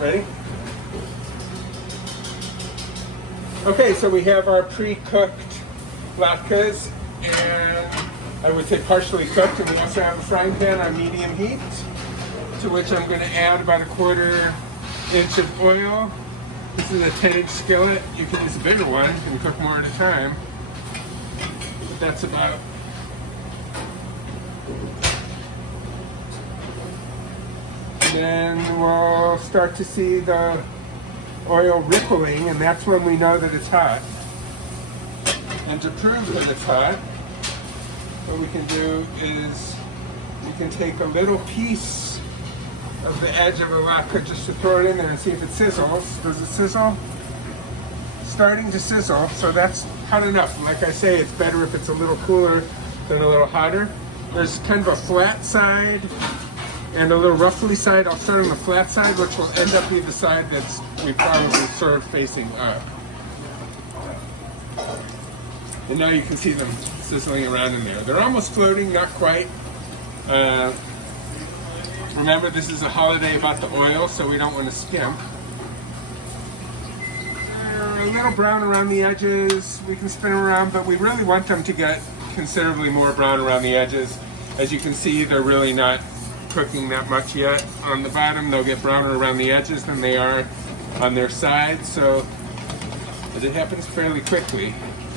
Ready? Okay, so we have our pre-cooked latkes, and I would say partially cooked, and we also have a frying pan on medium heat, to which I'm going to add about a 1/4 inch of oil. This is a 10-inch skillet. You can use a bigger one and cook more at a time. But that's about. Then we'll start to see the oil rippling, and that's when we know that it's hot. And to prove that it's hot, what we can do is we can take a little piece of the edge of a latke just to throw it in there and see if it sizzles. Does it sizzle? Starting to sizzle, so that's hot enough. Like I say, it's better if it's a little cooler than a little hotter. There's kind of a flat side and a little roughly side. I'll start on the flat side, which will end up being the side that's we probably serve facing up. And now you can see them sizzling around in there. They're almost floating, not quite. Remember, this is a holiday about the oil, so we don't want to skimp. They're a little brown around the edges. We can spin them around, but we really want them to get considerably more brown around the edges. As you can see, they're really not cooking that much yet. On the bottom, they'll get browner around the edges than they are on their sides, so but it happens fairly quickly.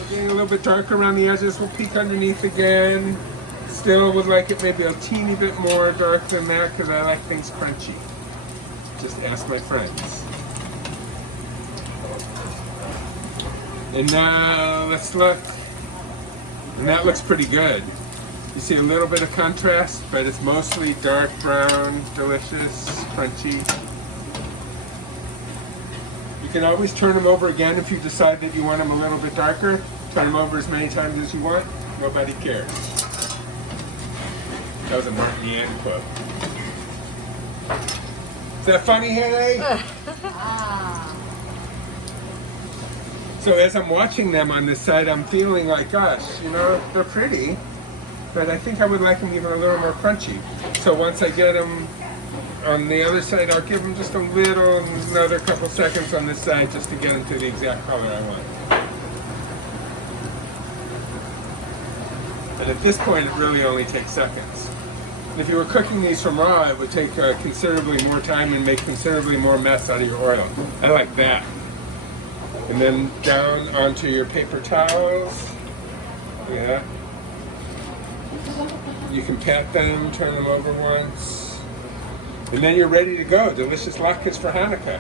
Getting a little bit darker around the edges, we'll peek underneath again. Still would like it maybe a teeny bit more dark than that because I like things crunchy. Just ask my friends. And now let's look. And that looks pretty good. You see a little bit of contrast, but it's mostly dark brown, delicious, crunchy. You can always turn them over again if you decide that you want them a little bit darker. Turn them over as many times as you want. Nobody cares. That was a Martin Yan quote. Is that funny, Haley? So as I'm watching them on this side, I'm feeling like, gosh, you know, they're pretty, but I think I would like them even a little more crunchy. So once I get them on the other side, I'll give them just a little, another couple seconds on this side just to get them to the exact color I want. And at this point, it really only takes seconds. If you were cooking these from raw, it would take considerably more time and make considerably more mess out of your oil. I like that. And then down onto your paper towels. Yeah. You can pat them, turn them over once. And then you're ready to go. Delicious latkes for Hanukkah.